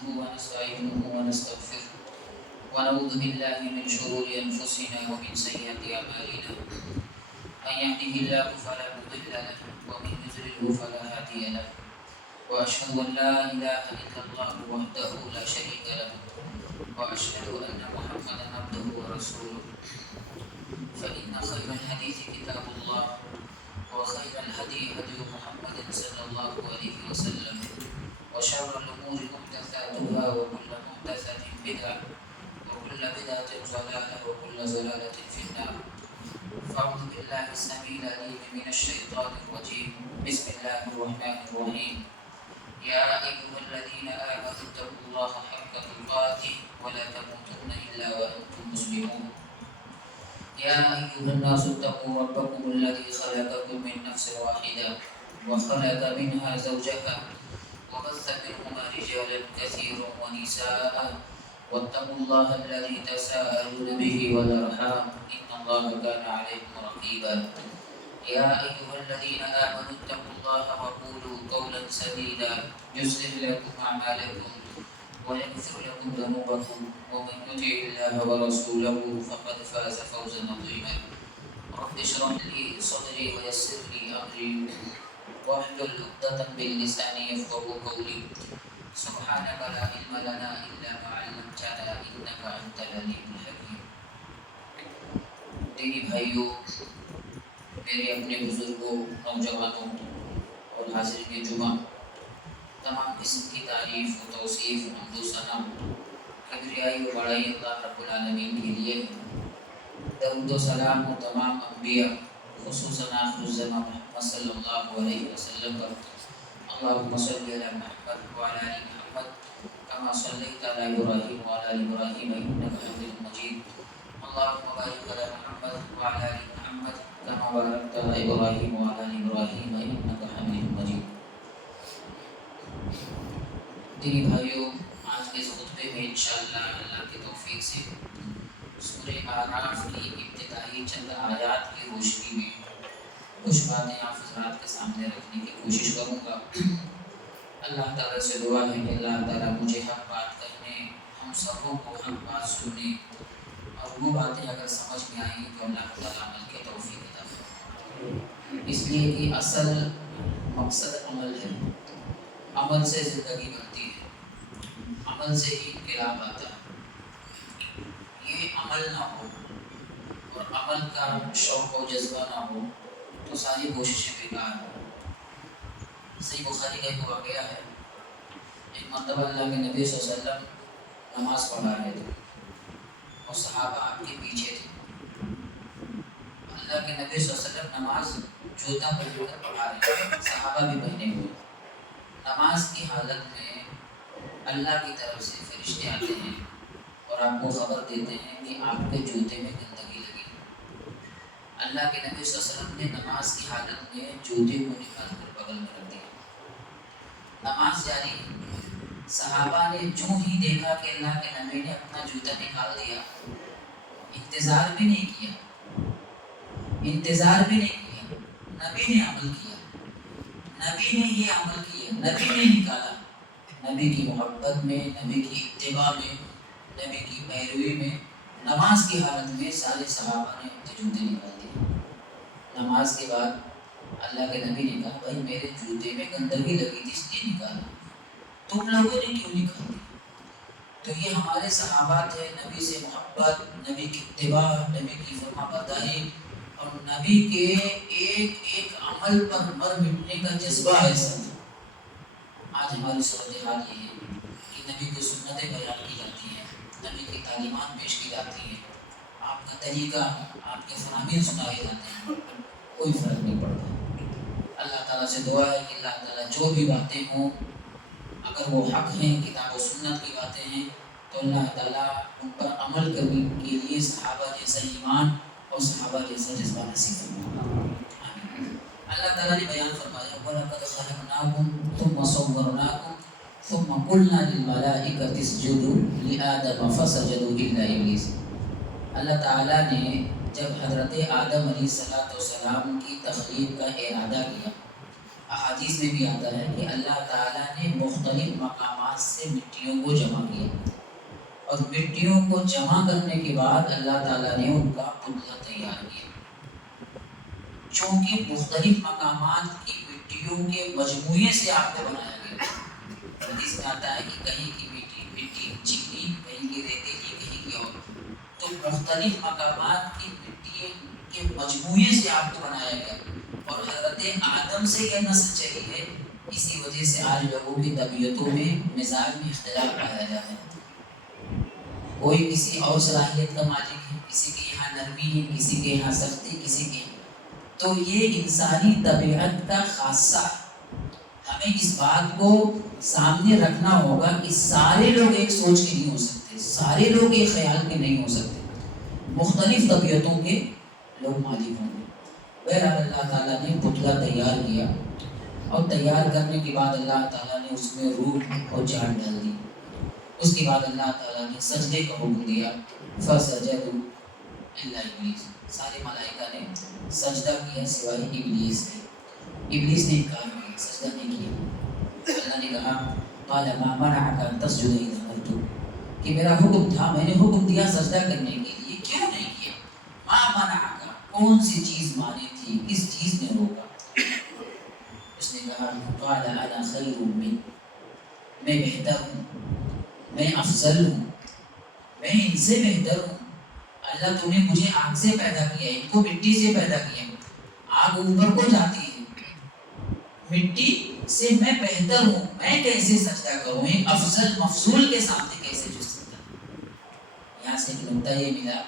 نحمده ونستعينه ونستغفره ونعوذ بالله من شرور أنفسنا ومن سيئات أعمالنا من يهده الله فلا مضل له ومن يضلل فلا هادي له وأشهد أن لا إله إلا الله وحده لا شريك له وأشهد أن محمدا عبده ورسوله فإن خير الحديث كتاب الله وخير الهدي هدي محمد صلى الله عليه وسلم وشر الأمور محدثاتها وكل محدثة بدعة وكل بدعة ضلالة وكل ضلالة في النار. فأعوذ بالله السميع العليم من الشيطان الرجيم. بسم الله الرحمن الرحيم. يا أيها الذين آمنوا اتقوا الله حق تقاته ولا تموتن إلا وأنتم مسلمون. يا أيها الناس اتقوا ربكم الذي خلقكم من نفس واحدة وخلق منها زوجها وبث منهما رجالا كثيرا ونساء واتقوا الله الذي تساءلون به والأرحام إن الله كان عليكم رقيبا. يا أيها الذين آمنوا اتقوا الله وقولوا قولا سديدا يصلح لكم أعمالكم ويغفر لكم ذنوبكم ومن يطع الله ورسوله فقد فاز فوزا عظيما. رب اشرح لي صدري ويسر لي أمري واحلل عقدة من لساني يفقهوا قولي. سبحانك لا علم لنا إلا ما علمتنا إنك أنت العليم الحكيم. دینی بھائیوں، میرے اپنے بزرگوں، نوجوانوں اور حاضرین جمعہ، تمام قسم کی تعریف و توصیف، حمد و ثنا، کبریائی و بڑائی اللہ رب العالمین کے لیے ہے۔ درود و سلام و تمام انبیاء، خصوصاً آخر الزمان محمد صلی اللہ علیہ وسلم پر اللہم صلی علی محمد وعلی آل محمد کما صلیت علی ابراہیم وعلی آل ابراہیم انک حمید مجید۔ اللہم بارک علی محمد وعلی آل محمد کما بارکت علی ابراہیم وعلی آل ابراہیم انک حمید مجید۔ دینی بھائیوں، آج کے اس خطبے میں انشاءاللہ اللہ کی توفیق سے سورہ اعراف کی ابتدائی چند آیات کی روشنی میں کچھ باتیں آپ حضرات کے سامنے رکھنے کی کوشش کروں گا۔ اللہ تعالیٰ سے دعا ہے کہ اللہ تعالیٰ مجھے حق بات کہنے، ہم سبوں کو حق بات سننے، اور وہ باتیں اگر سمجھ میں آئیں تو اللہ تعالیٰ عمل کی توفیق عطا فرمائے۔ اس لیے کہ اصل مقصد عمل ہے، عمل سے زندگی بنتی ہے، عمل سے ہی انقلاب آتا ہے۔ یہ عمل نہ ہو اور عمل کا شوق و جذبہ نہ ہو تو ساری کوششیں بیکار ہوں۔ صحیح بخاری کا ایک واقعہ ہے، ایک مرتبہ اللہ کے نبی صلی اللہ علیہ وسلم نماز پڑھا رہے تھے اور صحابہ آپ کے پیچھے تھے۔ اللہ کے نبی صلی اللہ علیہ وسلم نماز جوتا پہن کر پڑھا رہے تھے، صحابہ بھی پہنے ہوئے۔ نماز کی حالت میں اللہ کی طرف سے فرشتے آتے ہیں اور آپ کو خبر دیتے ہیں کہ آپ کے جوتے میں گندگی لگی۔ اللہ کے نبی صلی اللہ علیہ وسلم نے نماز کی حالت میں جوتے کو نکال کر بغل میں رکھ دیا۔ نماز جاری ہے۔ صحابہ نے جو ہی دیکھا کہ اللہ کے نبی نے اپنا جوتا نکال دیا، انتظار بھی نہیں کیا، نبی نے عمل کیا، نبی نے یہ عمل کیا، نبی نے نکالا۔ نبی کی محبت میں، نبی کی اتباع میں، نبی کی پیروی میں، نماز کی حالت میں سارے صحابہ نے اپنے جوتے نکال دیے۔ نماز کے بعد اللہ کے نبی نے کہا، بھائی میرے جوتے میں گندگی لگی تھی اس لیے نکالا، تم لوگوں نے کیوں نکال دی؟ تو یہ ہمارے صحابہ تھے، نبی سے محبت، نبی کی اتباع، نبی کی فرما برداری اور نبی کے ایک ایک عمل پر مر مٹنے کا جذبہ ایسا تھا۔ آج ہماری صورتحال یہ ہے کہ نبی کی سنتیں بیان کی جاتی ہیں، نبی کی تعلیمات پیش کی جاتی ہیں، آپ کا طریقہ، آپ کے فرامین سنائے جاتے ہیں، کوئی فرق نہیں پڑتا۔ اللہ تعالیٰ سے دعا ہے کہ اللہ تعالیٰ جو بھی باتیں ہوں اگر وہ حق ہیں، کتاب و سنت کی باتیں ہیں، تو اللہ تعالیٰ ان پر عمل کرنے کے لیے صحابہ جیسا ایمان اور صحابہ جیسا جذبہ نصیب فرمائے۔ اللہ تعالیٰ نے بیان فرمایا، وَلَقَدْ خَلَقْنَاكُمْ ثُمَّ صَوَّرْنَاكُمْ ثُمَّ قُلْنَا لِلْمَلَائِكَةِ اسْجُدُوا لِآدَمَ فَسَجَدُوا إِلَّا إِبْلِيسَ۔ اللہ تعالیٰ نے جب حضرت آدم علیہ السلام کی تخلیق کا ارادہ کیا احادیث میں بھی آتا ہے کہ اللہ تعالیٰ نے مختلف مقامات سے مٹیوں کو جمع کیا، اور مٹیوں کو جمع کرنے کے بعد اللہ تعالیٰ نے ان کا پتلا تیار کیا۔ چونکہ مختلف مقامات کی مٹیوں کے مجموعے سے آپ کو بنایا گیا۔ حدیث میں آتا ہے کہ کہیں کی مٹی چکنی، کہیں کی ریتیلی، کہیں کی اور، تو مختلف مقامات کی مٹی کے مجموعے سے آپ کو بنایا گیا، اور حضرت آدم سے یہ نسل چلی ہے۔ اسی وجہ سے آج لوگوں کی طبیعتوں میں، مزاج میں اختلاف پایا جاتا ہے۔ کوئی کسی اور صلاحیت کا مالک ہے، کسی کے یہاں نرمی ہے، کسی کے یہاں سختی، کسی کے، تو یہ انسانی طبیعت کا خاصہ ہے۔ ہمیں اس بات کو سامنے رکھنا ہوگا کہ سارے لوگ ایک سوچ کے نہیں ہو سکتے، سارے لوگ ایک خیال کے نہیں ہو سکتے، مختلف طبیعتوں کے لوگ مالک ہوں گے۔ بہرحال اللہ تعالیٰ نے پتلا تیار کیا، اور تیار کرنے کے بعد اللہ تعالیٰ نے اس میں روح اور جان ڈال دی۔ اس کے بعد اللہ تعالیٰ نے سجدے کا حکم دیا، فسجدوا الا ابلیس، سارے ملائکہ نے سجدہ کیا سوائے ابلیس کے۔ ابلیس نے انکار کیا، سجدہ نہیں کیا۔ اللہ نے کہا قال ما منعك ان تسجد اذ امرتك، کہ میرا حکم تھا، میں نے حکم دیا سجدہ کرنے کے لیے، کیوں نہیں کیا؟ ما منعك، کون سی چیز مانی تھی، کس چیز نے روکا؟ اس نے کہا قال انا خیر من، میں بہتر ہوں، میں افضل ہوں، میں ان سے بہتر ہوں۔ اللہ تو نے مجھے آگ سے پیدا کیا، ان کو مٹی سے پیدا کیا، آگ اوپر کو جاتی ہے، مٹی سے میں بہتر ہوں، میں کیسے سجدہ کروں؟ ایک افضل مفضول کے سامنے کیسے جھک سکتا؟ یہاں سے ایک نقطہ یہ ملا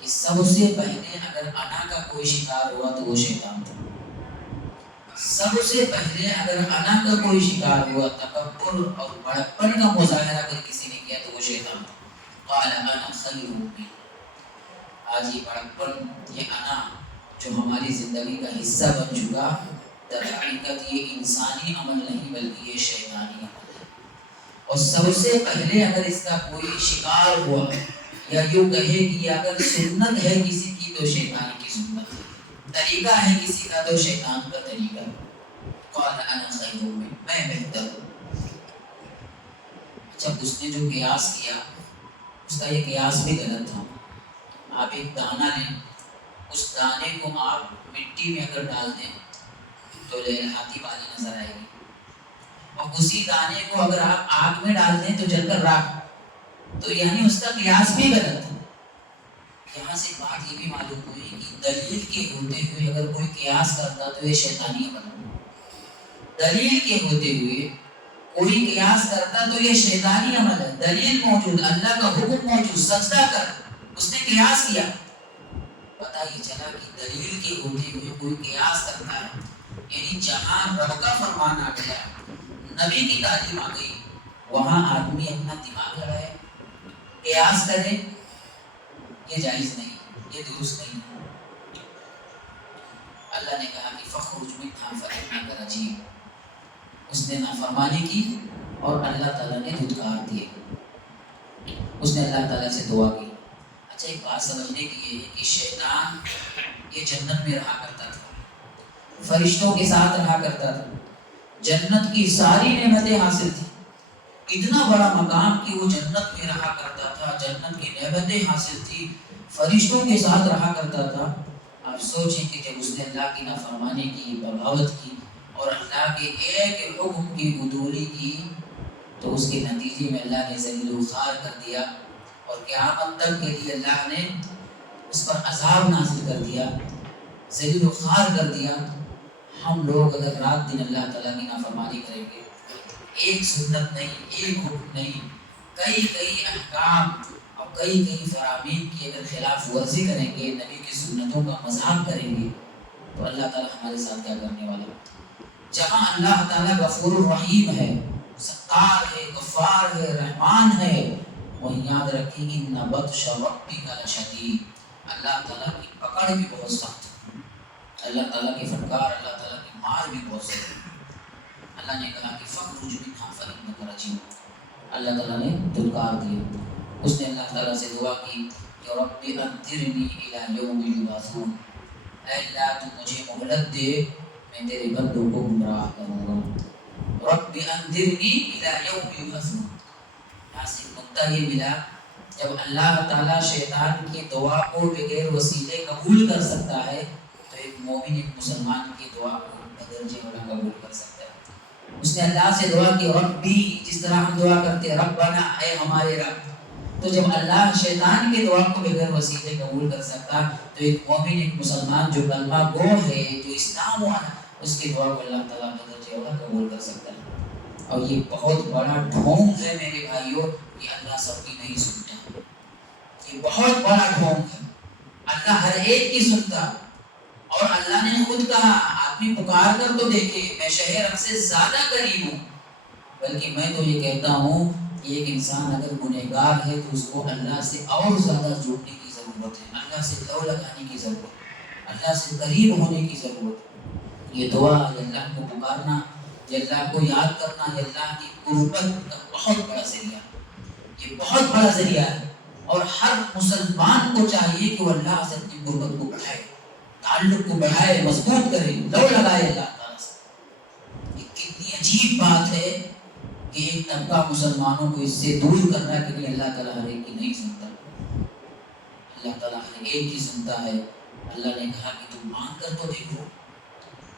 کہ سب سے پہلے اگر انا کا کوئی شکار ہوا تو وہ شیطان تھا۔ سب سے پہلے اگر انا کا کوئی شکار ہوا، تکبر اور بڑکپن کا مظاہرہ اگر کسی نے کیا تو وہ شیطان تھا۔ قال انا خیر من، آج یہ بڑکپن، یہ انا جو ہماری زندگی کا حصہ بن چکا، در حقیقت یہ انسانی عمل نہیں بلکہ یہ شیطانی عمل ہے۔ اور سب سے پہلے اگر اس کا کوئی شکار ہوا، یا یوں کہے کہ اگر سنت ہے کسی کی تو شیطان کی سنت ہے، طریقہ ہے کسی کا تو شیطان کا طریقہ۔ قال انا خیر من، میں بہتر ہوں۔ جب اس نے جو قیاس کیا، اس کا یہ قیاس بھی غلط تھا۔ آپ ایک دانہ لیں، اس دانے کو آپ مٹی میں اگر ڈال دیں تو لہلاتی والی نظر آئے گی، اور اسی دانے کو اگر آپ آگ میں ڈال دیں تو جل کر راکھ، تو یعنی اس کا قیاس بھی غلط تھا۔ یہاں سے بات یہ بھی معلوم ہوئی کہ دلیل کے ہوتے ہوئے اگر کوئی قیاس کرتا تو یہ شیطانی عمل ہے۔ دلیل کے ہوتے ہوئے کوئی قیاس کرتا تو یہ شیطانی عمل ہے۔ دلیل موجود، اللہ کا حکم موجود، سجدہ کر، اس نے قیاس کیا، پتہ یہ چلا کہ دلیل کے ہوتے ہوئے کوئی قیاس کرتا ہے، یعنی جہاں رب کا فرمان آ گیا، نبی کی تعلیم آ گئی، وہاں آدمی اپنا دماغ لڑائے، قیاس کرے، یہ جائز نہیں، یہ درست نہیں۔ اللہ نے کہا کہ فخرج منها فإنك رجيم، اس نے نافرمانی کی اور اللہ تعالیٰ نے دھتکار دیے، اس نے اللہ تعالیٰ سے دعا کی۔ اچھا ایک بات سمجھنے کی یہ ہے کہ شیطان یہ جنت میں رہا کرتا تھا، فرشتوں کے ساتھ رہا کرتا تھا، جنت کی ساری نعمتیں حاصل تھی، اتنا بڑا مقام کہ وہ جنت میں رہا کرتا تھا، جنت کی نعمتیں حاصل تھی، فرشتوں کے ساتھ رہا کرتا تھا۔ آپ سوچیں کہ جب اس نے اللہ کی نافرمانی کی، بغاوت کی، اور اللہ کے ایک حکم کی عدولی کی، تو اس کے نتیجے میں اللہ نے ذلیل و خوار کر دیا، اور قیامت تک کے لیے اللہ نے اس پر عذاب نازل کر دیا، ذلیل و خوار کر دیا۔ ہم لوگ اگر رات دن اللہ تعالیٰ کی نافرمانی کریں گے، ایک سنت نہیں، ایک حکم نہیں، کئی کئی احکام اور کئی کئی فرامین کی اگر خلاف ورزی کریں گے، نبی کی سنتوں کا مذاق کریں گے، تو اللہ تعالیٰ ہمارے ساتھ کیا کرنے والا ہے؟ جہاں اللہ تعالیٰ غفور الرحیم ہے، ستار ہے، غفار ہے، رحمان ہے، وہیں یاد رکھیں ان بطش ربک لشدید، اللہ تعالیٰ کی پکڑ بھی بہت سخت ہے، اللہ تعالیٰ کی فٹکار، اللہ تعالیٰ کی مار بھی بہت سخت ہے۔ اللہ نے کہا کہ فخرج منها فإنك رجيم، اللہ تعالیٰ نے دھتکار دیا۔ اس نے اللہ تعالیٰ سے دعا کی کہ رب انظرنی الی یوم یبعثون، اے اللہ تو مجھے مہلت دے میں تیرے بندوں کو گمراہ کروں گا۔ رب انذرنی الی یوم یبعثون۔ یہاں سے نقطہ یہ ملا جب اللہ تعالیٰ شیطان کی دعا کو بغیر وسیلے قبول کر سکتا ہے تو ایک مومن ایک مسلمان کی دعا کو بدرجے والا قبول کر سکتا ہے۔ اس نے اللہ سے دعا کی ربی، جس طرح ہم دعا کرتے ہیں ربنا، اے ہمارے رب، تو جب اللہ شیطان کی دعا کو بغیر وسیلے قبول کر سکتا تو ایک مومن ایک مسلمان جو کلمہ گو ہے، جو اسلام والا، اس کی دعا کو اللہ تعالیٰ بدرجے والا قبول کر سکتا ہے۔ اور یہ بہت بڑا ڈھونگ ہے میرے بھائیوں کہ اللہ سب کی نہیں سنتا، یہ بہت بڑا ڈھونگ ہے۔ اللہ ہر ایک کی سنتا، اور اللہ نے خود کہا آدمی پکار کر تو دیکھے، میں شہر رب سے زیادہ قریب ہوں، بلکہ میں تو یہ کہتا ہوں کہ ایک انسان اگر گنہگار ہے تو اس کو اللہ سے اور زیادہ جڑنے کی ضرورت ہے، اللہ سے لو لگانے کی ضرورت ہے، اللہ سے قریب ہونے کی ضرورت ہے۔ یہ دعا، یہ اللہ کو پکارنا، یہ اللہ کو یاد کرنا، یہ اللہ کی قربت کا بہت بڑا ذریعہ ہے، یہ بہت بڑا ذریعہ ہے۔ اور ہر مسلمان کو چاہیے کہ وہ اللہ سے اپنی قربت کو بڑھائے، تعلق کو بڑھائے، مضبوط کرے، لو لگائے اللہ تعالیٰ سے۔ یہ کتنی عجیب بات ہے کہ ایک طبقہ مسلمانوں کو اس سے دور کرنا کہ نہیں، اللہ تعالیٰ ہر ایک کی نہیں سنتا، اللہ تعالیٰ ہر ایک کی سنتا ہے۔ اللہ نے کہا کہ تم مانگ کر تو دیکھو،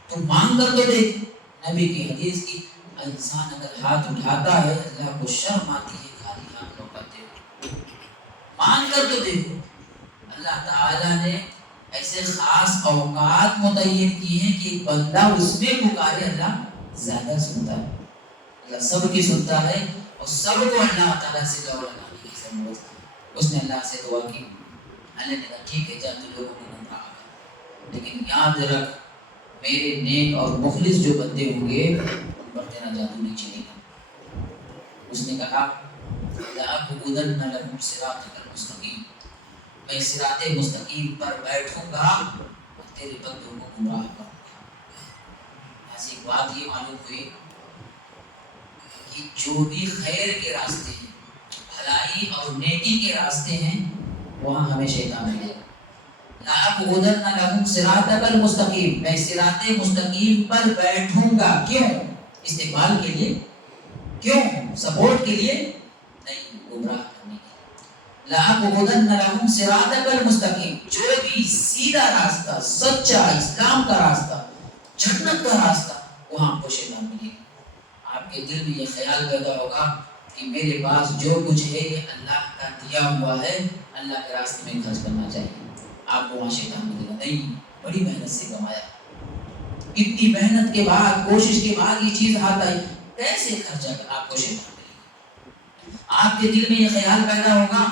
تم مانگ کر تو دیکھ۔ نبی کی حدیث کی انسان اگر ہاتھ اٹھاتا ہے اللہ کو شرم آتی ہے خالی ہاتھ لوٹاتے ہوئے، مانگ کر تو دیکھو۔ اللہ تعالیٰ نے ایسے خاص اوقات متعین کیے ہیں کہ ایک بندہ اس میں پکارے اللہ زیادہ سنتا ہے، اللہ سب کی سنتا ہے، اور سب کو اللہ تعالیٰ سے لو لگانے کی ضرورت ہے۔ اس نے اللہ سے دعا کی، اللہ نے کہا ٹھیک ہے جا تو لوگوں کو گمراہ کر، لیکن یاد رکھ میرے نیک اور مخلص جو بندے ہوں گے ان پر تیرا جادو نہیں چلے گا۔ اس نے کہا لَأَقْعُدَنَّ لَهُمْ صِرَاطَكَ الْمُسْتَقِيمَ، میں صراط مستقیم پر بیٹھوں گا اور تیرے بندوں کو گمراہ کروں گا۔ ایسی بات یہ معلوم ہوئی کہ جو بھی خیر کے راستے ہیں، بھلائی اور نیکی کے راستے ہیں، وہاں ہمیں شیطان ملے گا۔ لَأَقْعُدَنَّ لَهُمْ صِرَاطَكَ الْمُسْتَقِيمَ، میں صراط مستقیم پر بیٹھوں گا۔ کیوں؟ استقبال کے لیے؟ کیوں؟ سپورٹ کے لیے نہیں، گمراہ کرنے کے لیے۔ لَأَقْعُدَنَّ لَهُمْ صِرَاطَكَ الْمُسْتَقِيمَ، جو بھی سیدھا راستہ، سچا اسلام کا راستہ، جنت کا راستہ، وہاں آپ کو شیطان ملے گا۔ آپ کے دل میں یہ خیال پیدا ہوگا کہ میرے پاس جو کچھ ہے یہ اللہ کا دیا ہوا ہے، اللہ کے راستے میں خرچ کرنا چاہیے۔ آپ کو وہاں شیطان ملے گا نہیں، بڑی محنت سے کمایا، اتنی محنت کے بعد، کوشش کے بعد یہ چیز ہاتھ آئی، کیسے خرچہ کر؟ آپ کو شیطان ملے گا۔ آپ کے دل میں یہ خیال پیدا ہوگا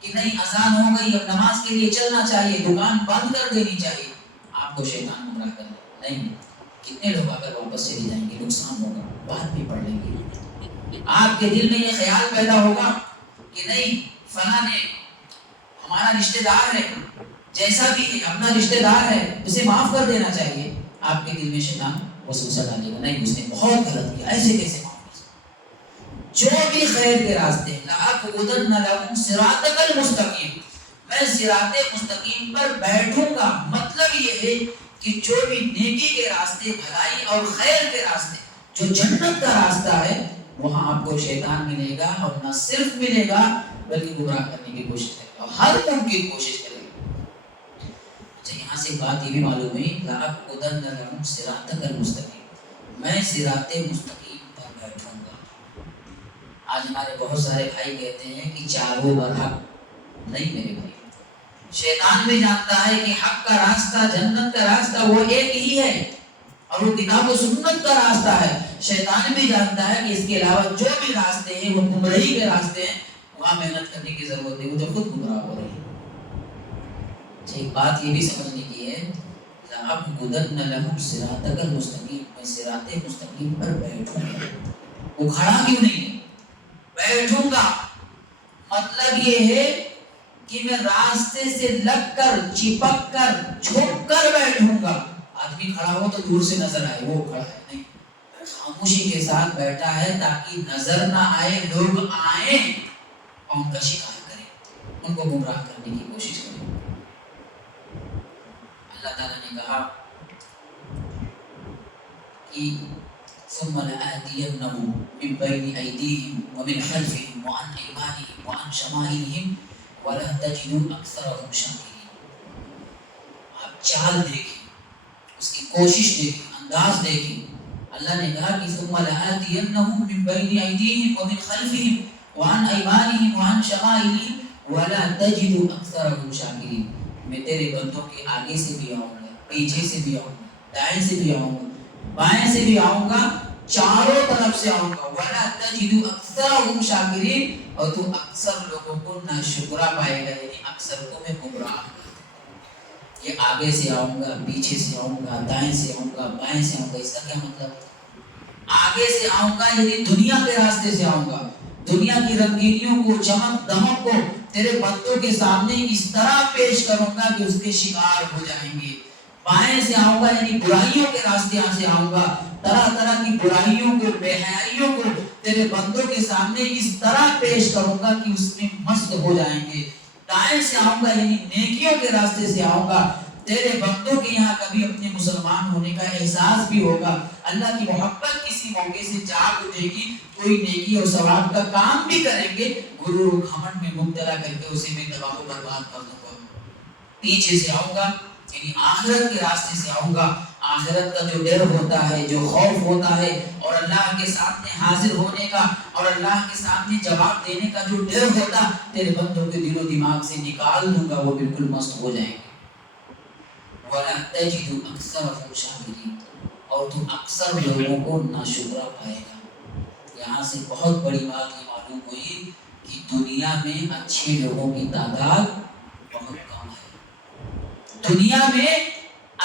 کہ نہیں اذان ہو گئی، اب نماز کے لیے چلنا چاہیے، دکان بند کر دینی چاہیے، آپ کو شیطان گمراہ کر دے نہیں۔ کتنے لوگ اگر واپس چلے جائیں گے نقصان ہوگا، بات بھی پڑھ لیں گے۔ آپ کے دل میں یہ خیال پیدا ہوگا کہ نہیں فلاں نے ہمارا رشتہ دار ہے، جیسا بھی ہے اپنا رشتہ دار ہے، اسے معاف کر دینا چاہیے۔ آپ کے دل میں شیطان وسوسہ ڈالے گا نہیں اس نے بہت غلط کیا، ایسے کیسے معاف کر سکتا۔ جو بھی خیر کے راستے، لَأَقْعُدَنَّ لَهُمْ صِرَاطَكَ الْمُسْتَقِيمَ، میں صراط مستقیم پر بیٹھوں گا۔ مطلب یہ ہے کہ جو بھی نیکی کے راستے، بھلائی اور خیر کے راستے، جو جنت کا راستہ ہے، وہاں آپ کو شیطان ملے گا، اور نہ صرف ملے گا بلکہ گمراہ کرنے کی کوشش کرے گا، اور ہر ممکن کوشش کرے گا۔ اچھا یہاں سے بات یہ بھی معلوم ہوئی لَأَقْعُدَنَّ لَهُمْ صِرَاطَكَ الْمُسْتَقِيمَ، میں صراط مستقیم پر بیٹھوں گا۔ آج ہمارے بہت سارے بھائی کہتے ہیں کہ چاروں برحق، نہیں میرے بھائی، شیطان بھی جانتا ہے کہ حق کا راستہ، جنت کا راستہ وہ ایک ہی ہے، اور وہ کتاب و سنت کا راستہ ہے۔ شیطان بھی جانتا ہے کہ اس کے علاوہ جو بھی راستے ہیں وہ گمراہی کے راستے ہیں، وہاں محنت کرنے کی ضرورت ہے، وہ تو خود گمراہ ہو رہی ہے۔ ایک بات یہ بھی سمجھنے کی ہے لَأَقْعُدَنَّ لَهُمْ صِرَاطَكَ الْمُسْتَقِيمَ، میں صراط مستقیم پر بیٹھوں گا۔ وہ کھڑا کیوں نہیں ہے؟ بیٹھوں گا مطلب یہ ہے کہ میں راستے سے لگ کر، چپک کر، جھک کر بیٹھوں گا۔ آدمی کھڑا ہو تو دور سے نظر آئے وہ کھڑا ہے، نہیں، خاموشی کے ساتھ بیٹھا ہے تاکہ نظر نہ آئے، لوگ آئیں اور ان کا شکایت کریں، ان کو گمراہ کرنے کی کوشش کریں۔ اللہ تعالیٰ نے کہا کہ ثم لآتینہم من بین ایدیہم ومن خلفہم وعن ایمانہم وعن شمائلہم ولا تجد اکثرہم شاکرین۔ آپ چال دیکھیں، اس کی کوشش دیکھیں، انداز دیکھیں۔ اللہ نے کہا کہ ثم لآتینہم من بین ایدیہم ومن خلفہم وعن ایمانہم وعن شمائلہم ولا تجد اکثرہم شاکرین۔ میں تیرے بندوں کے آگے سے بھی آؤں گا، پیچھے سے بھی آؤں گا، دائیں سے بھی آؤں گا، بائیں سے بھی آؤں گا، چاروں طرف سے آؤں گا۔ ولا تجد اکثرہم شاکرین، اور تو اکثر لوگوں کو ناشکرا پائے گا، یعنی اکثر کو میں گمراہ۔ یہ آگے سے آؤں گا، پیچھے سے آؤں گا، دائیں سے آؤں گا، بائیں سے آؤں گا، اس کا کیا مطلب؟ آگے سے آؤں گا یعنی دنیا کے راستے سے آؤں گا، دنیا کی رنگینیوں کو، چمک دمک کو تیرے بندوں کے سامنے اس طرح پیش کروں گا کہ اس کے شکار ہو جائیں گے۔ بائیں سے آؤں گا یعنی برائیوں کے راستے سے آؤں گا، طرح طرح کی برائیوں کو، بے حیائیوں کو تیرے بندوں کے سامنے اس طرح پیش کروں گا کہ اس میں مست ہو جائیں گے۔ دائیں سے آؤں گا یعنی نیکیوں کے راستے سے آؤں گا، تیرے بندوں کے یہاں کبھی اپنے مسلمان ہونے کا احساس بھی ہوگا، اللہ کی محبت کسی موقع سے جاگ اٹھے گی، کوئی نیکی اور ثواب کا کام بھی کریں گے، غرور و گھمنڈ میں مبتلا کر کے اسے میں تباہ و برباد کر دوں گا۔ پیچھے سے آؤں گا یعنی آخرت کے راستے سے آؤں گا، آخرت کا جو ڈر ہوتا ہے، جو خوف ہوتا ہے، اور اللہ کے سامنے حاضر ہونے کا اور اللہ کے سامنے جواب دینے کا جو ڈر ہوتا، تیرے بندوں کے دل و دماغ سے نکال دوں گا، وہ بالکل مست ہو جائیں گے۔ وَلَا تَجِدُ أَكْثَرَهُمْ شَاكِرِينَ، اور تو اکثر لوگوں کو ناشکرا پائے گا۔ یہاں سے بہت بڑی بات یہ معلوم ہوئی کہ دنیا میں اچھے لوگوں کی تعداد بہت کم ہے۔ دنیا میں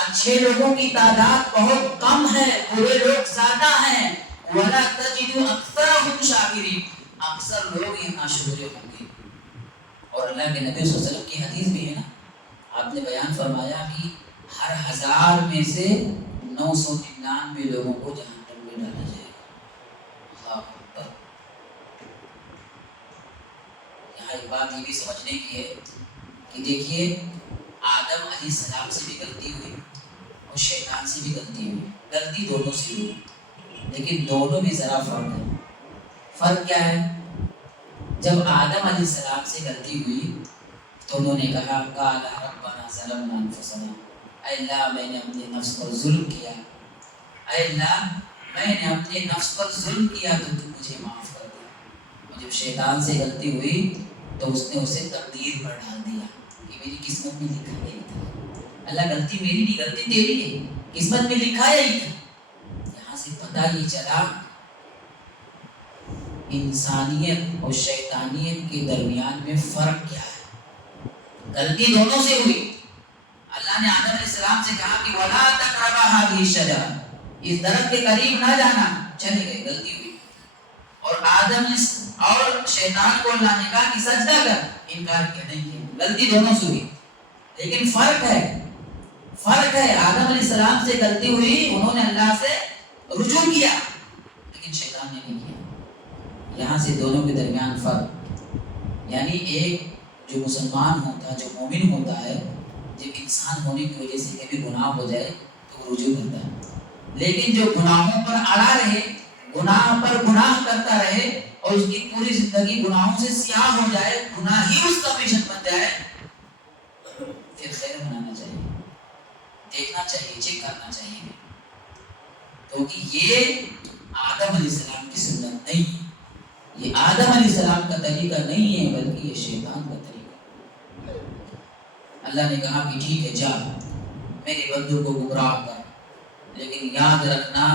اچھے لوگوں کی تعداد بہت کم ہے، برے لوگ زیادہ ہیں۔ وَلَا تَجِدُ أَكْثَرَهُمْ شَاكِرِينَ، اکثر لوگ یہ ناشکرے ہوں گے۔ اور اللہ کے نبی صلی اللہ علیہ وسلم کی حدیث بھی ہے نا، آپ نے بیان فرمایا کہ ہر 1000 میں سے 999 لوگوں کو جہنم میں ڈالا جائے گا۔ اللہ اکبر۔ یہاں ایک بات یہ بھی سمجھنے کی ہے کہ دیکھیے، آدم علیہ السلام سے بھی غلطی ہوئی اور شیطان سے بھی غلطی ہوئی، غلطی دونوں سے ہوئی، لیکن دونوں میں ذرا فرق ہے۔ فرق کیا ہے؟ جب آدم علیہ السلام سے غلطی ہوئی تو انہوں نے کہا قال ربنا ظلمنا انفسنا، اے اللہ میں نے اپنے نفس پر ظلم کیا، اے اللہ میں نے اپنے نفس پر ظلم کیا تو تو مجھے معاف کر دے۔ اور جب شیطان سے غلطی ہوئی تو اس نے اسے تقدیر پر ڈال دیا کہ میری قسمت میں لکھا نہیں تھا، اللہ غلطی میری نہیں، غلطی تیری ہے، قسمت میں لکھا ہی تھا۔ یہاں سے پتہ یہ چلا انسانیت اور شیطانیت کے درمیان میں فرق کیا ہے۔ غلطی دونوں سے ہوئی۔ اللہ نے آدم علیہ السلام سے کہا کہ وَلَا تَقْرَبَا هَٰذِهِ الشَّجَرَةَ، اس درخت کے قریب نہ جانا، چلے گئے، غلطی ہوئی۔ اور آدم اور شیطان کو اللہ نے کہا کہ سجدہ کر، انکار کیا، نہیں کیا، غلطی دونوں سے ہوئی۔ لیکن فرق ہے، فرق ہے، آدم علیہ السلام سے غلطی ہوئی، انہوں نے اللہ سے رجوع کیا، لیکن شیطان نے نہیں کیا۔ یہاں سے دونوں کے درمیان فرق، یعنی ایک جو مسلمان ہوتا، جو مومن ہوتا ہے، جب انسان ہونے کی وجہ سے کبھی گناہ ہو جائے تو وہ رجوع کرتا ہے، لیکن جو گناہوں پر اڑا رہے، گناہ پر گناہ کرتا رہے اور اس کی پوری زندگی گناہوں سے سیاہ ہو جائے، گناہ ہی اس کا مشن بن جائے، پھر خیر منانا چاہیے، دیکھنا چاہیے، چیک کرنا چاہیے، کیونکہ یہ آدم علیہ السلام کی سنت نہیں ہے، یہ آدم علیہ السلام کا طریقہ نہیں ہے، بلکہ یہ شیطان کا طریقہ۔ اللہ نے کہا کہ ٹھیک ہے، جا میرے بندوں کو گمراہ کر، لیکن یاد رکھنا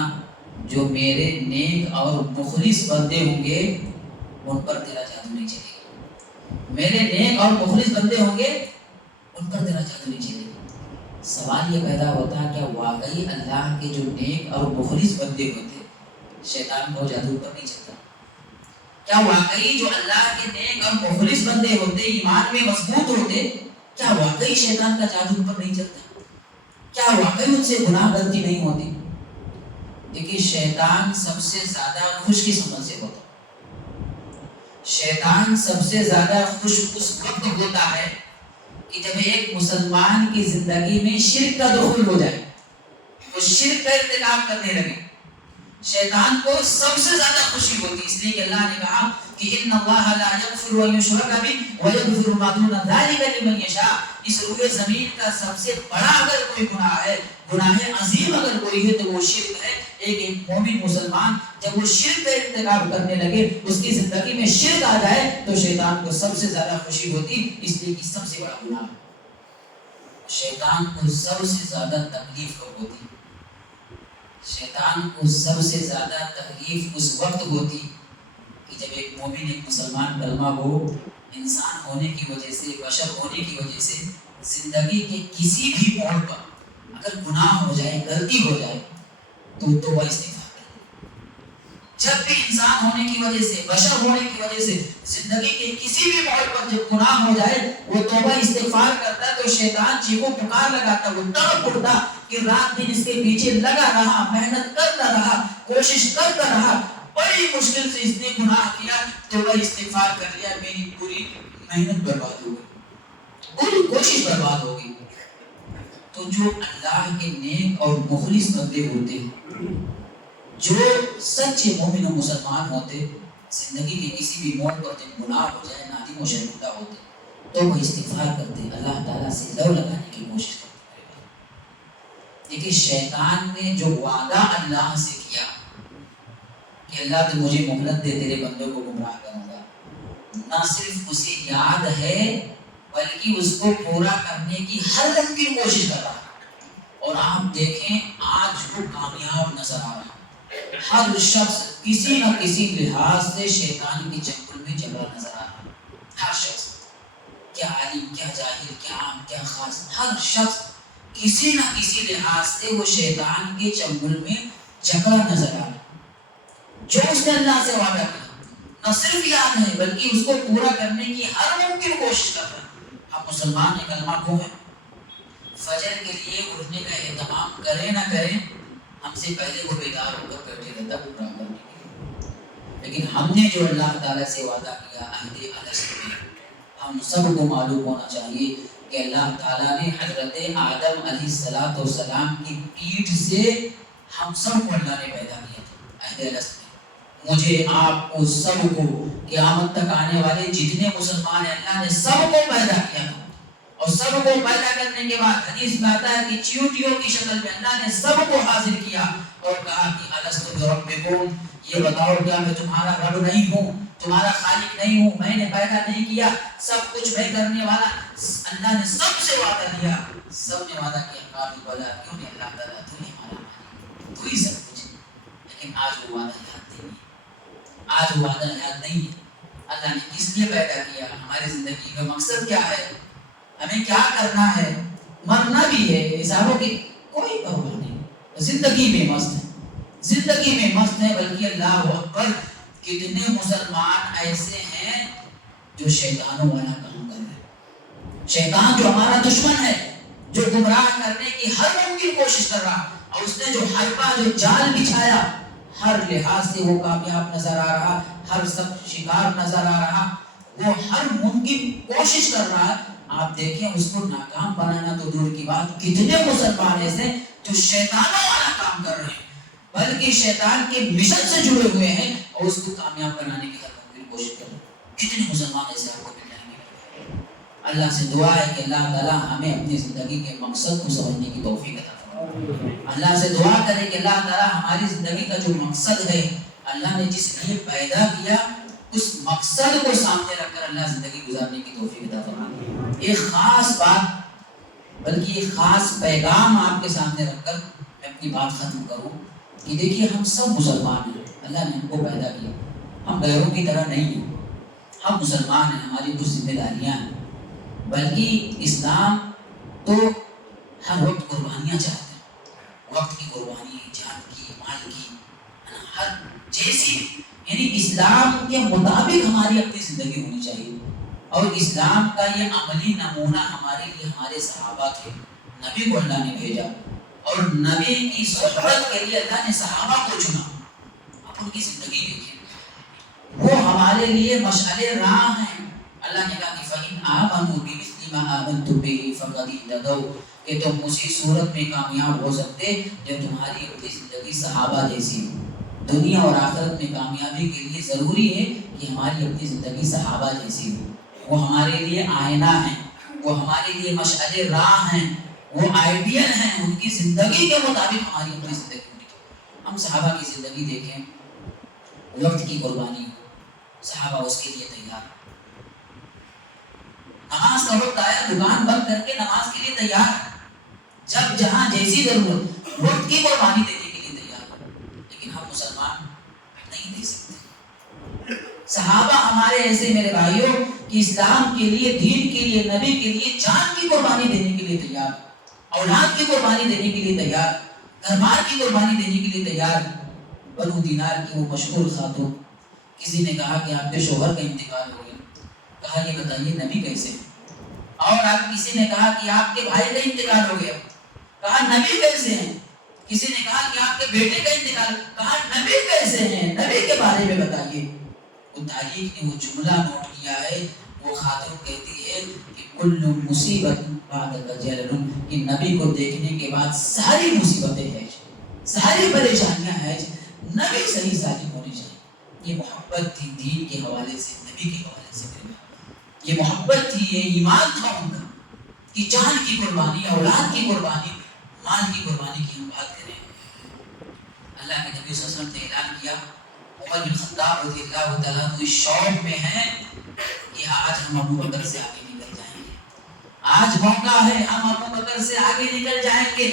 جو میرے نیک اور مخلص بندے ہوں گے ان پر تیرا جادو نہیں چلے گا، میرے نیک اور مخلص بندے ہوں گے ان پر تیرا جادو نہیں چلے گا۔ سوال یہ پیدا ہوتا ہے، کیا واقعی اللہ کے جو نیک اور مخلص بندے ہوتے شیطان کو جادو پر نہیں چلتا؟ کیا واقعی جو اللہ کے نیک اور مخلص بندے ہوتے، ایمان میں مضبوط ہوتے، کیا واقعی شیطان کا جادو پر نہیں چلتا؟ کیا واقعی ان سے گناہ غلطی نہیں ہوتی؟ دیکھیے، شیطان سب سے زیادہ خوش قسمت سے ہوتا، شیطان سب سے زیادہ خوش اس وقت ہوتا ہے کہ جب ایک مسلمان کی زندگی میں شرک کا دخول ہو جائے، وہ شرک کا ارتکاب کرنے لگے، شیطان کو سب سے زیادہ خوشی ہوتی، اس لیے کہ اللہ نے کہا کہ ان اللہ لا یغفر ان یشرک بہ ویغفر ما دون ذلک لمن یشاء۔ اس روئے زمین کا سب سے بڑا اگر کوئی گناہ ہے، گناہ عظیم اگر کوئی ہے تو وہ شرک ہے۔ ایک مومن مسلمان جب وہ شرک کا ارتکاب کرنے لگے، اس کی زندگی میں شرک آ جائے تو شیطان کو سب سے زیادہ خوشی ہوتی، اس لیے کہ سب سے بڑا گناہ شیطان کو سب سے زیادہ تکلیف کب ہوتی؟ شیطان کو سب سے زیادہ تکلیف اس وقت ہوتی کہ جب ایک مومن، ایک مسلمان کلمہ گو انسان ہونے کی وجہ سے، بشر ہونے کی وجہ سے زندگی کے کسی بھی موڑ پر اگر گناہ ہو جائے، غلطی ہو جائے تو توبہ استغفار کرے۔ جب بھی انسان ہونے کی وجہ سے، بشر ہونے کی وجہ سے زندگی کے کسی بھی موڑ پر جب گناہ ہو جائے وہ توبہ استغفار کرتا ہے تو شیطان چیخو پکار لگاتا، وہ تڑپ اٹھتا کہ رات دن اس کے پیچھے لگا رہا، محنت کرتا رہا، کوشش کرتا رہا، بڑی مشکل سے اس نے گناہ کیا، توبہ استغفار کر لیا، میری پوری محنت برباد ہو گئی، پوری کوشش برباد ہو گئی۔ تو جو اللہ کے نیک اور مخلص بندے ہوتے ہیں، جو سچے مومن و مسلمان ہوتے، زندگی کے کسی بھی موڑ پر جب گناہ ہو جائے، نادم و شرمندہ ہوتے تو وہ استغفار کرتے، اللہ تعالیٰ سے لو لگانے کی کوشش کرتے۔ لیکن شیطان نے جو وعدہ اللہ سے کیا کہ اللہ تو مجھے مہلت دے، تیرے بندوں کو گمراہ کروں گا، نہ صرف اسے یاد ہے بلکہ اس کو پورا کرنے کی ہر ممکن کوشش کر رہا ہے۔ اور آپ دیکھیں آج وہ کامیاب نظر آ رہا ہے۔ ہر شخص کسی نہ کسی لحاظ سے شیطان کے چنگل میں چل رہا نظر آ رہا ہے۔ ہر شخص، کیا عالم، کیا جاہل، کیا عام، کیا خاص، ہر شخص کسی نہ کسی لحاظ سے وہ شیطان کے چنگل میں جکڑا نظر آ رہا ہے۔ جو اس نے اللہ سے وعدہ کیا نہ صرف یاد ہے بلکہ اس کو پورا کرنے کی ہر ممکن کوشش کر رہا ہے۔ ہم مسلمان ہیں، کلمہ گو ہیں، فجر کے لیے اٹھنے کا اہتمام کریں نہ کریں، ہم سے پہلے وہ بیدار ہو کر بیٹھے رہتا پورا کرنے کے لیے۔ لیکن ہم نے جو اللہ تعالیٰ سے وعدہ کیا عہد الست میں، ہم سب کو معلوم ہونا چاہیے کہ اللہ تعالیٰ نے حضرت آدم علیہ السلام کی پیٹھ سے ہم سب کو اللہ نے پیدا کیا تھا عہد الست میں۔ مجھے، آپ کو، سب کو، قیامت تک آنے والے جتنے مسلمان ہیں اللہ نے سب کو پیدا کیا تھا۔ اور سب کو پیدا کرنے کے بعد حدیث میں آتا ہے کہ چیونٹیوں کی شکل میں اللہ نے سب کو حاضر کیا اور کہا کہ الست بربکم، یہ بتاؤ کیا میں تمہارا رب نہیں ہوں، تمہارا خالق نہیں ہوں، میں نے پیدا نہیں کیا، سب کچھ میں کرنے والا۔ اللہ نے سب سے وعدہ لیا، سب نے وعدہ کیا، قالوا بلا، کیوں نہیں اللہ تعالیٰ تو ہی ہمارا مالک، تو ہی سب کچھ۔ لیکن آج وہ وعدہ یاد نہیں ہے، آج وہ وعدہ یاد نہیں ہے۔ اللہ نے کس لیے پیدا کیا، ہماری زندگی کا مقصد کیا ہے، ہمیں کیا کرنا ہے، مرنا بھی ہے، حسابوں کی کوئی پرواہ نہیں، زندگی میں مست ہے، زندگی میں مست ہے۔ بلکہ اللہ اکبر، کتنے مسلمان ایسے ہیں جو شیطانوں والا کام کر رہے ہیں۔ شیطان جو ہمارا دشمن ہے، جو گمراہ کرنے کی ہر ممکن کوشش کر رہا، اور اس نے جو حربہ، جو جال بچھایا، ہر لحاظ سے وہ کامیاب نظر آ رہا، ہر سب شکار نظر آ رہا، وہ ہر ممکن کوشش کر رہا ہے۔ آپ دیکھیں اس کو ناکام بنانا تو دور کی بات، کتنے مسلمان ایسے جو شیطانوں والا کام کر رہے ہیں، بلکہ شیطان کے مشن سے جڑے ہوئے ہیں اور اس کو کامیاب بنانے کی ہر ممکن کوشش کر رہے ہیں۔ کتنے مسلمان ایسے آپ کو مل جائیں گے۔ اللہ سے دعا ہے کہ اللہ تعالیٰ ہمیں اپنی زندگی کے مقصد کو سمجھنے کی توفیق عطا فرمائے۔ اللہ سے دعا کرے کہ اللہ تعالیٰ ہماری زندگی کا جو مقصد ہے، اللہ نے جس لیے پیدا کیا، اس مقصد کو سامنے رکھ کر اللہ زندگی گزارنے کی توفیق عطا فرمائے۔ ایک خاص بات، بلکہ ایک خاص پیغام آپ کے سامنے رکھ کر میں اپنی بات ختم کروں کہ دیکھیے ہم سب مسلمان ہیں، اللہ نے ہم کو پیدا کیا، ہم غیروں کی طرح نہیں ہیں، ہم مسلمان ہیں، ہماری کچھ ذمہ داریاں ہیں۔ بلکہ اسلام تو ہر وقت قربانیاں چاہتے ہیں، وقت کی قربانی، جان کی، مال کی، ہر جیسی، یعنی اسلام کے مطابق ہماری اپنی زندگی ہونی چاہیے۔ اور اسلام کا یہ عملی نمونہ ہمارے لیے ہمارے صحابہ تھے، نبی کو اللہ نے بھیجا اور نبی کی صحبت کے لیے اللہ نے صحابہ کو چنا۔ آپ ان کی زندگی دیکھیں، وہ ہمارے لیے مشعل راہ ہیں۔ اللہ نے کہا کہ فَإِنْ آمَنُوا بِمِثْلِ مَا آمَنْتُم بِهِ فَقَدِ اهْتَدَوْا، کہ تم اسی صورت میں کامیاب ہو سکتے جب تمہاری اپنی زندگی صحابہ جیسی ہو۔ دنیا اور آخرت میں کامیابی کے لیے ضروری ہے کہ ہماری اپنی زندگی صحابہ جیسی ہو. وہ ہمارے لیے آئینہ ہیں، وہ ہمارے لیے مشعل راہ ہیں، وہ آئیڈیل ہیں. ان کی زندگی کے مطابق ہماری اپنی زندگی ہونی چاہیے. ہم صحابہ کی زندگی دیکھیں، وقت کی قربانی، صحابہ اس کے لیے تیار. نماز کا وقت آیا، دکان بند کر کے نماز کے لیے تیار. جب جہاں جیسی ضرورت، وقت کی قربانی دینے کے لیے تیار. لیکن ہم مسلمان نہیں دے سکتے. صحابہ ہمارے ایسے میرے بھائیوں کہ اسلام کے لیے، دین کے لیے، نبی کے لیے جان کی قربانی دینے کے لیے تیار، اولاد کی قربانی دینے کے لیے تیار، گھر بار کی قربانی دینے کے لیے تیار. بنو دینار کی وہ مشہور خاتون، کسی نے کہا کہ آپ کے شوہر کا انتقال ہو گیا. کہا یہ بتائیے نبی کیسے؟ اور آپ کسی نے کہا کہ آپ کے بھائی کا انتقال ہو گیا. کہا نبی کیسے ہیں؟ کسی نے کہا کہ آپ کے بیٹے کا انتقال. کہا نبی کیسے ہیں؟ نبی کے بارے میں بتائیے. وہ تاریخ نے وہ جملہ نوٹ کیا ہے. وہ خاتون کہتی ہے کہ کل مصیبت بعد اجل، کہ نبی کو دیکھنے کے بعد ساری مصیبتیں ہیں، ساری پریشانیاں ہیں. نبی صحیح سالم ہونے چاہیے. یہ محبت تھی دین کے حوالے سے، نبی کے حوالے سے. یہ محبت تھی، یہ ایمان تھا ان کا کہ جان کی قربانی، اولاد کی قربانی، مال کی قربانی کی ہم بات کریں. اللہ کے نبی صلی اللہ علیہ وسلم نے اعلان کیا. عمر بن خطاب رضی اللہ تعالیٰ عنہ اس شوق میں ہیں کہ آج ہم ابو بکر سے آگے نکل جائیں گے. آج موقع ہے، ہم ابو بکر سے آگے نکل جائیں گے.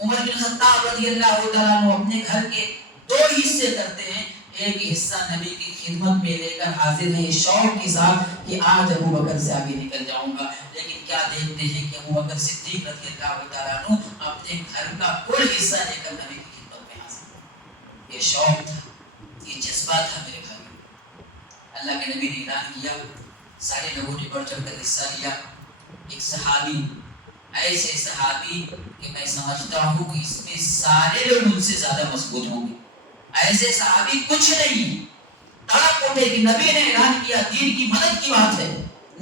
عمر بن خطاب رضی اللہ تعالیٰ عنہ اپنے گھر کے 2 حصے کرتے ہیں. ایک حصہ نبی کی خدمت میں لے کر حاضر ہیں شوق کے ساتھ کہ آج ابو بکر سے آگے نکل جاؤں گا. لیکن کیا دیکھتے ہیں کہ ابو بکر صدیق رضی اللہ تعالیٰ عنہ اپنے گھر کا کل حصہ لے کر نبی کی خدمت میں حاضر. یہ شوق تھا، یہ جذبہ تھا میرے بھائی. اللہ کے نبی نے اعلان کیا، سارے لوگوں نے بڑھ چڑھ کر حصہ لیا. ایک صحابی، ایسے صحابی کہ میں سمجھتا ہوں کہ اس میں سارے لوگ ان سے زیادہ مضبوط ہوں گے. ایسے صحابی کچھ نہیں، تڑپ اٹھے کہ نبی نے اعلان کیا دین کی مدد کی بات ہے،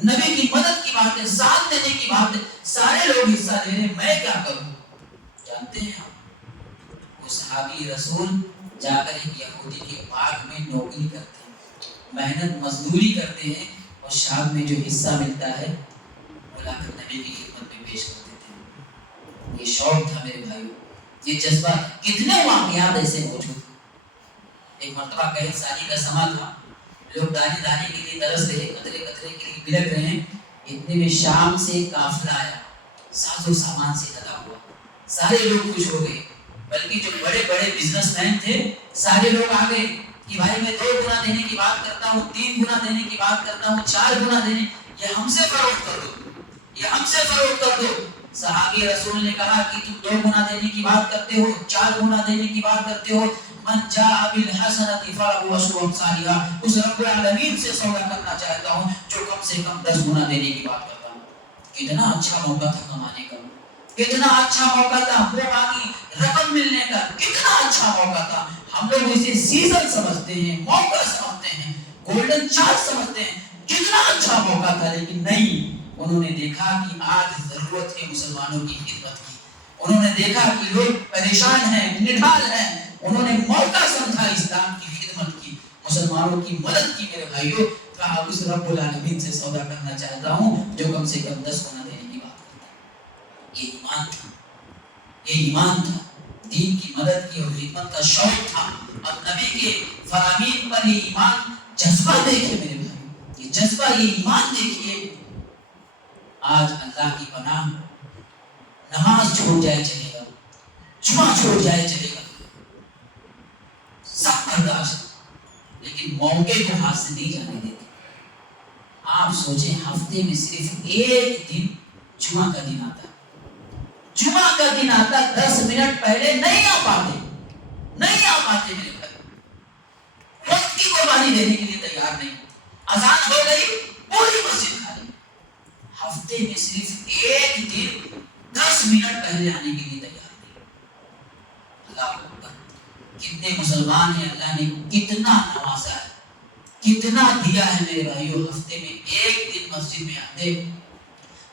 نبی کی مدد کی بات ہے، ساتھ دینے کی بات ہے. سارے لوگ حصہ لے رہے ہیں، میں کیا کروں؟ جانتے ہیں آپ، وہ صحابی رسول جا کر ایک یہودی کے باغ میں نوکری کرتے ہیں، محنت مزدوری کرتے ہیں، اور شام میں جو حصہ ملتا ہے وہ لا کر نبی کی خدمت میں پیش کر دیتے ہیں. یہ شوق تھا میرے بھائیوں، یہ جذبہ. کتنے واقعات ایسے موجود. ایک مرتبہ کہیں سالی کا سما تھا، لوگ دانے دانے کے لیے ترس رہے، قطرے قطرے کے لیے بلک رہے ہیں. اتنے میں شام سے قافلہ آیا، ساز و سامان سے لدا ہوا. سارے لوگ خوش ہو گئے، بلکہ جو بڑے بڑے بزنس مین تھے سارے لوگ آ گئے کہ بھائی میں 2 گنا دینے کی بات کرتا ہوں، 3 گنا دینے کی بات کرتا ہوں، 4 گنا دینے، یہ ہم سے فروخت کر دو، یہ ہم سے فروخت کر دو. صحابی رسول نے کہا کہ تم 2 گنا دینے کی بات کرتے ہو، 4 گنا دینے کی بات کرتے ہو. من جاء بالحسنۃ فله عشر امثالها. اس رب العالمین سے سودا کرنا چاہتا ہوں جو کم سے کم 10 گنا دینے کی بات کرتا ہوں. کتنا اچھا موقع تھا کمانے کا، کتنا اچھا موقع تھا وہ باقی رقم ملنے کا، کتنا اچھا موقع تھا. ہم لوگ اسے سیزن سمجھتے ہیں، موقع سمجھتے ہیں، گولڈن چانس سمجھتے ہیں. کتنا اچھا موقع تھا، لیکن نہیں. انہوں نے دیکھا کہ آج ضرورت ہے مسلمانوں کی خدمت کی. انہوں نے دیکھا کہ لوگ پریشان ہیں، نڈھال ہیں. انہوں نے موقع سمجھا اسلام کی خدمت کی، مسلمانوں کی مدد کی. میرے بھائیوں، کہا اس رب العالمین سے سودا کرنا چاہتا ہوں جو کم سے کم 10 گنا دینے کی بات کرتا ہے. یہ ایمان تھا، یہ ایمان تھا. دین کی مدد کی اور خدمت کا شوق تھا. اب نبی کے فرامین پر یہ ایمان جذبہ دیکھیے میرے بھائی، یہ جذبہ، یہ ایمان دیکھیے. آج اللہ کی پناہ نماز چھوڑ جائے چلے گا، جمعہ چھوڑ جائے چلے گا، سب برداشت، لیکن موقع کو ہاتھ سے نہیں جانے دیتے. آپ سوچیں ہفتے میں صرف ایک دن جمعہ کا دن آتا، جمعہ کا دن آتا، 10 منٹ پہلے نہیں آ پاتے، نہیں آ پاتے میرے بھائی. وقت کی قربانی دینے کے لیے تیار نہیں. اذان ہو گئی، پوری مسجد خالی. ہفتے میں صرف ایک دن 10 منٹ پہلے آنے کے لیے تیار نہیں. اللہ اکبر. کتنے مسلمان ہیں اللہ نے کتنا نوازا ہے، کتنا دیا ہے میرے بھائیوں. ہفتے میں ایک دن مسجد میں آتے،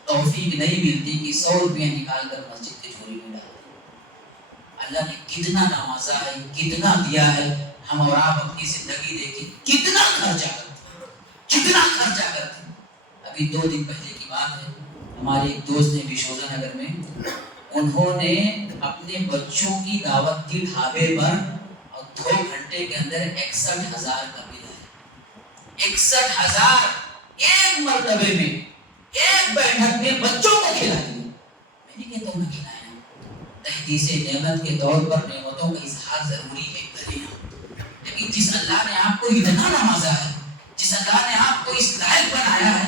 توفیق نہیں ملتی کہ 100 روپیہ نکال کر مسجد کے جھولی میں ڈالتے. اللہ نے کتنا نوازا ہے، کتنا دیا ہے. ہم اور آپ اپنی زندگی دیکھیں کتنا خرچہ کرتے. ابھی 2 دن پہلے کی بات ہے، ہمارے ایک دوست نے بشوزہ نگر میں، انہوں نے اپنے بچوں کی دعوت کی ڈھابے پر اور 2 گھنٹے کے اندر 61,000 کا بل ہے. 61,000 ایک مرتبے میں، ایک بیٹھک میں بچوں کو کھلا دیا. میں نہیں کہتا ہوں نہ کھلایا، تحدیث نعمت کے طور پر نعمتوں کا اظہار ضروری ہے کرنا، لیکن جس اللہ نے آپ کو اتنا نوازا ہے، جس اللہ نے آپ کو اس لائق بنایا ہے،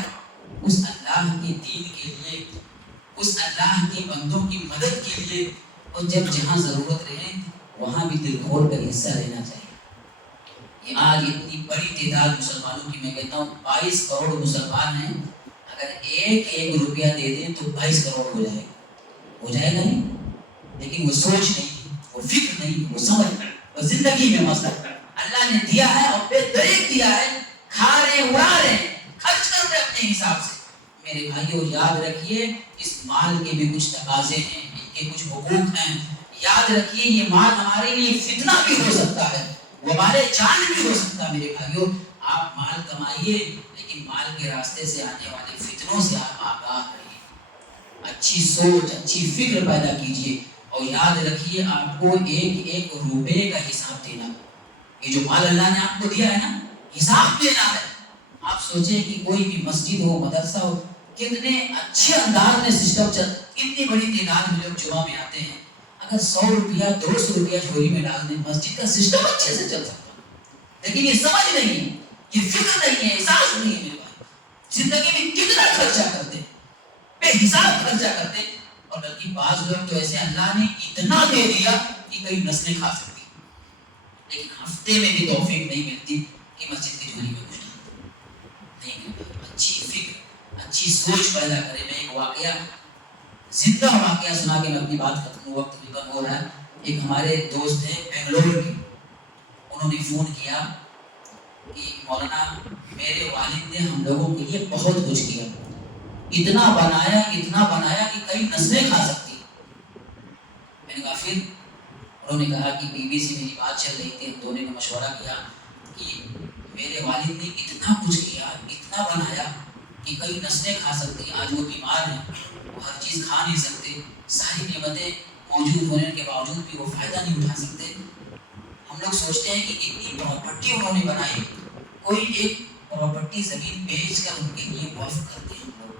اس اللہ کے دین کے لیے، اس اللہ کے بندوں کی مدد کے لیے، اور جب جہاں ضرورت رہے وہاں بھی دل کھول کر حصہ لینا چاہیے. یہ آج اتنی بڑی تعداد مسلمانوں کی، میں کہتا ہوں 22 کروڑ مسلمان ہیں، اگر ایک روپیہ دے دیں تو 22 کروڑ ہو جائے گا نہیں. لیکن وہ سوچ نہیں، وہ فکر نہیں، وہ سمجھ نہیں، وہ زندگی میں مسئلہ اللہ نے دیا ہے اور بے دریغ دیا ہے، کھا رہے اڑا رہے خرچ کر رہے اپنے حساب سے. میرے بھائیوں یاد رکھیے اس مال کے بھی کچھ تقاضے ہیں، ان کے کچھ حقوق ہیں. یاد رکھیے یہ مال ہمارے لیے فتنہ بھی ہو سکتا ہے، ہمارے جان بھی ہو سکتا ہے. میرے بھائیوں آپ مال کمائیے، لیکن مال کے راستے سے آنے والے فتنوں سے آپ آگاہ رہیے، اچھی سوچ اچھی فکر پیدا کیجیے. اور یاد رکھیے آپ کو ایک روپے کا حساب دینا. یہ جو مال اللہ نے آپ کو دیا ہے نا، حساب دینا ہے. آپ سوچیں کہ کوئی بھی مسجد ہو، مدرسہ ہو، کتنے اچھے انداز میں سسٹم اتنی بڑی تعداد میں لوگ جمعہ میں آتے ہیں. اگر 100 روپیہ 200 روپیہ جھولی میں ڈال دیں مسجد کا سسٹم اچھے سے چل سکتا ہے. لیکن یہ سمجھ نہیں ہے، یہ فکر نہیں ہے، احساس نہیں ہے. میرے بھائی زندگی میں کتنا خرچہ کرتے ہیں، بے حساب خرچہ کرتے ہیں. اور بلکہ بعض لوگ تو ایسے اللہ نے اتنا دے دیا کہ کئی نسلیں کھا سکتی، لیکن ہفتے میں بھی توفیق نہیں ملتی کہ مسجد کی جھولی میں کچھ نہیں ملتا. اچھی فکر اچھی سوچ پیدا کرے. میں ایک واقعہ، زندہ واقعہ سنا کے میں اپنی بات ختم، وقت بھی کم ہو رہا ہے. ایک ہمارے دوست ہیں بنگلور کے، انہوں نے فون کیا کہ مولانا میرے والد نے ہم لوگوں کے لیے بہت کچھ کیا، اتنا بنایا کہ کئی نسلیں کھا سکتی. میں نے کہا پھر؟ انہوں نے کہا کہ بیوی سے میری بات چل رہی تھی، ہم دونوں نے مشورہ کیا کہ میرے والد نے اتنا کچھ کیا، اتنا بنایا کہ کئی نسلیں کھا سکتی. آج وہ بیمار ہیں، وہ ہر چیز کھا نہیں سکتے، ساری نعمتیں موجود ہونے کے باوجود بھی وہ فائدہ نہیں اٹھا سکتے. ہم لوگ سوچتے ہیں کہ اتنی پراپرٹی انہوں نے بنائی، کوئی ایک پراپرٹی زمین بیچ کر ان کے لیے وقف کرتے ہیں. ہم لوگ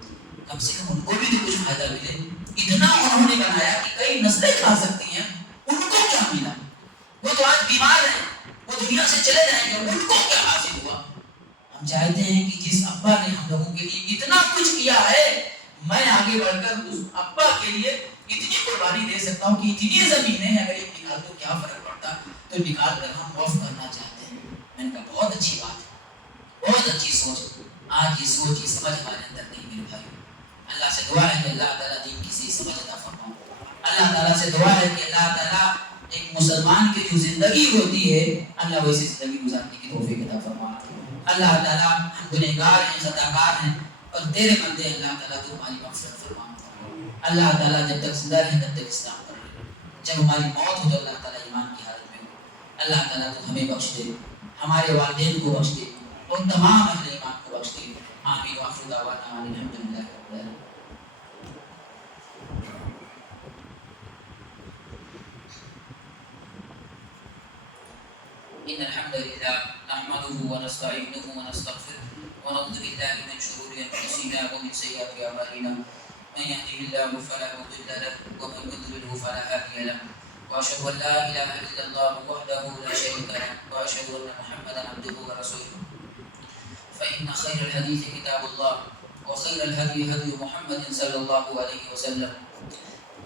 کم سے کم ان کو بھی تو کچھ فائدہ ملے. اتنا انہوں نے بنایا کہ کئی نسلیں کھا سکتی ہیں، ان کو کیا ملا؟ وہ تو آج بیمار ہیں، وہ دنیا سے چلے جائیں گے، ان کو کیا حاصل ہوا؟ ہم چاہتے ہیں کہ جس ابا نے ہم لوگوں کے لیے اتنا کچھ کیا ہے، میں آگے بڑھ کر اس ابا کے لیے اتنی قربانی دے سکتا ہوں کہ اتنی زمینیں اگر ایک نکال تو کیا فرق پڑتا، تو نکال کر ہم وقف کرنا چاہتے ہیں. میں نے کہا بہت اچھی بات ہے، بہت اچھی سوچ. آج یہ سوچ یہ سمجھ ہمارے اندر نہیں. میرے بھائی اللہ سے دعا ہے کہ اللہ تعالیٰ دین کی صحیح سمجھ عطا فرمائے. اللہ تعالیٰ سے دعا ہے کہ اللہ تعالیٰ ایک مسلمان کی جو زندگی ہوتی ہے اللہ ویسی زندگی گزارنے کی توفیق عطا فرمائے. اللہ تعالیٰ ہم گنہگار ہیں، خطاکار ہیں، اور تیرے بندے اللہ تعالیٰ تو ہماری مغفرت فرما. اللہ تعالیٰ جب تک زندہ رہیں تب تک اسلام پر رہیں، جب ہماری موت ہو تو اللہ تعالیٰ ایمان کی حالت میں ہو. اللہ تعالیٰ تو ہمیں بخش دے، ہمارے والدین کو بخش دے، اور تمام اہل ایمان کو بخش دے. آمین وآخر دعوانا الحمدللہ رب العالمین. إن الحمد لله نحمده ونستعينه ونستغفره ونعوذ بالله من شرور أنفسنا ومن سيئات أعمالنا. من يهده الله فلا مضل له ومن يضلل فلا هادي له. وأشهد أن لا إله إلا الله وحده لا شريك له وأشهد أن محمدا عبده ورسوله. فإن خير الحديث كتاب الله وخير الهدي هدي محمد صلى الله عليه وسلم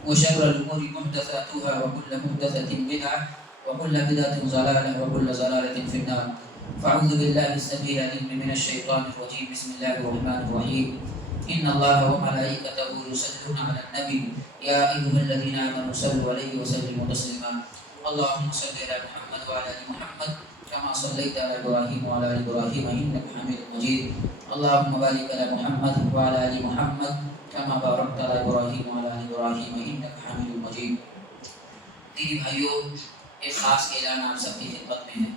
وشر الأمور محدثاتها وكل محدثة بدعة وكل بدعة ضلالة وكل ضلالة في النار. فأعوذ بالله السميع العليم من الشيطان الرجيم. بسم الله الرحمن الرحيم. إن الله وملائكته يصلون على النبي يا أيها الذين آمنوا صلوا عليه وسلموا تسليما. اللهم صل على محمد وعلى آل محمد كما صليت على إبراهيم وعلى آل إبراهيم إنك حميد مجيد. اللهم بارك على محمد وعلى آل محمد كما باركت على إبراهيم وعلى آل إبراهيم إنك حميد مجيد. دینی بھائیوں، ایک خاص اعلان آپ سب کی خدمت میں ہے.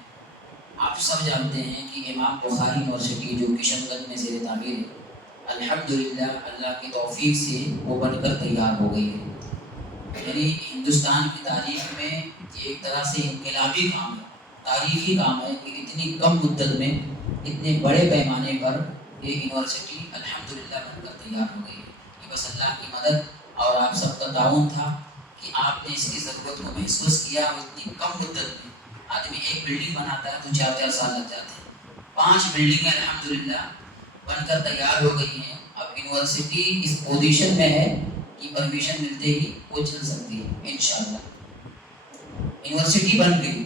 آپ سب جانتے ہیں کہ امام بخاری یونیورسٹی جو کشن گنج میں زیر تعمیر ہے، الحمدللہ اللہ کی توفیق سے وہ بن کر تیار ہو گئی ہے۔ یعنی ہندوستان کی تاریخ میں یہ ایک طرح سے انقلابی کام ہے، تاریخی کام ہے کہ اتنی کم مدت میں اتنے بڑے پیمانے پر یہ یونیورسٹی الحمدللہ بن کر تیار ہو گئی ہے۔ یہ بس اللہ کی مدد اور آپ سب کا تعاون تھا کہ آپ نے اس کی ضرورت کو محسوس کیا، اور اتنی کم مدت میں آدمی ایک بلڈنگ بناتا ہے تو 4 سال لگ جاتے ہیں، 5 بلڈنگیں الحمدللہ بن کر تیار ہو گئی ہیں۔ اب یونیورسٹی اس پوزیشن میں ہے کہ پرمیشن ملتے ہی وہ چل سکتی ہے انشاءاللہ۔ یونیورسٹی بن گئی،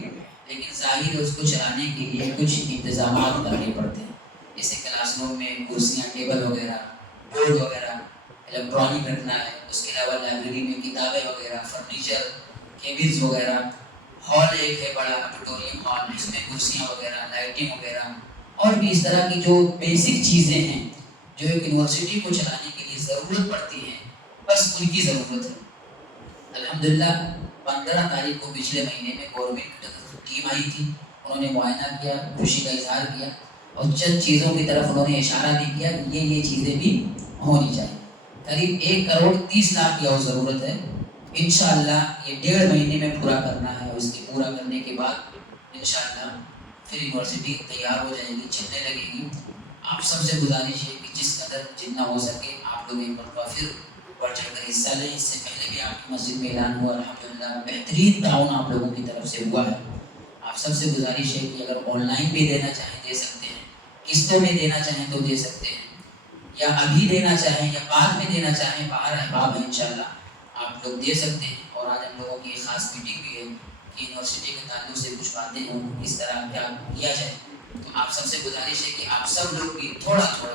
لیکن ظاہر اس کو چلانے کے لیے کچھ انتظامات کرنے پڑتے ہیں، جیسے کلاس روم میں کرسیاں، ٹیبل وغیرہ، بورڈ وغیرہ الیکٹرانک رکھنا ہے، اس کے علاوہ لائبریری میں کتابیں وغیرہ، فرنیچر، کیبنز وغیرہ، ہال ایک ہے بڑا آڈیٹوریم ہال، اس میں کرسیاں وغیرہ، لائٹنگ وغیرہ، اور بھی اس طرح کی جو بیسک چیزیں ہیں جو ایک یونیورسٹی کو چلانے کے لیے ضرورت پڑتی ہے، بس ان کی ضرورت ہے۔ الحمدللہ 15 تاریخ کو پچھلے مہینے میں گورنمنٹ ٹیم آئی تھی، انہوں نے معائنہ کیا، خوشی کا اظہار کیا، اور چند چیزوں کی طرف انہوں نے اشارہ بھی کیا کہ یہ چیزیں بھی ہونی چاہیے۔ قریب 1,30,00,000 کی اور ضرورت ہے، انشاءاللہ یہ 1.5 مہینے میں پورا کرنا ہے، اور اس کے پورا کرنے کے بعد انشاءاللہ پھر یونیورسٹی تیار ہو جائے گی، چلنے لگے گی۔ آپ سب سے گزارش ہے کہ جس قدر جتنا ہو سکے آپ لوگ ایک مرتبہ پھر بڑھ چڑھ کر حصہ لیں۔ اس سے پہلے بھی آپ کی مسجد میں اعلان ہوا، الحمدللہ بہترین تعاون آپ لوگوں کی طرف سے ہوا ہے۔ آپ سب سے گزارش ہے کہ اگر آن لائن بھی دینا چاہیں دے سکتے ہیں، قسطوں میں دینا چاہیں تو دے سکتے ہیں، یا ابھی دینا چاہیں یا بعد میں دینا چاہیں، باہر احباب ہے انشاءاللہ آپ لوگ دے سکتے ہیں۔ اور آج ہم لوگوں کی ایک خاص میٹنگ بھی ہے کہ یونیورسٹی کے تعلق سے کچھ باتیں ہوں، کس طرح کیا کیا جائے۔ تو آپ سب سے گزارش ہے کہ آپ سب لوگ بھی تھوڑا تھوڑا،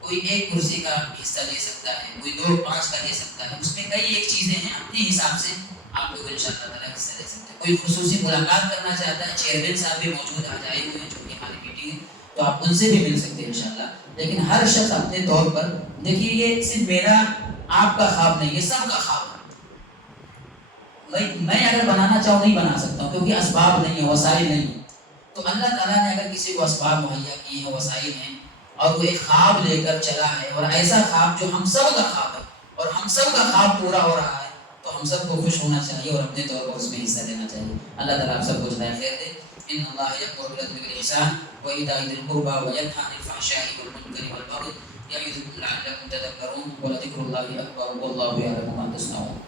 کوئی ایک کرسی کا حصہ لے سکتا ہے، کوئی 2-5 کا لے سکتا ہے، اس میں کئی ایک چیزیں ہیں، اپنے حساب سے آپ لوگ انشاءاللہ تعالیٰ حصہ لے سکتے ہیں۔ کوئی خصوصی ملاقات کرنا چاہتا ہے، چیئرمین صاحب بھی موجود آج آئے ہوئے ہیں جو کہ ہماری میٹنگ ہے، تو آپ ان سے بھی مل سکتے ہیں انشاءاللہ۔ لیکن ہر شخص اپنے طور پر دیکھیے، یہ صرف میرا آپ کا خواب نہیں، یہ سب کا خواب ہے۔ میں اگر بنانا چاہوں نہیں بنا سکتا ہوں، کیونکہ اسباب نہیں ہیں، وسائل نہیں ہیں۔ تو اللہ تعالیٰ نے اگر کسی کو اسباب مہیا کیے ہیں، وسائل ہیں، اور وہ ایک خواب لے کر چلا ہے، اور ایسا خواب جو ہم سب کا خواب ہے، اور ہم سب کا خواب پورا ہو رہا ہے، تو ہم سب کو خوش ہونا چاہیے اور اپنے طور پر اس میں حصہ لینا چاہیے۔ اللہ تعالیٰ آپ سب کو جزائے خیر دے۔ ان اللہ یأمر بالعدل والإحسان وإيتاء ذي القربى وينهى عن الفحشاء والمنكر والبغي يعظكم لعلكم تذكرون ولذكر الله أكبر والله يعلم ما تصنعون۔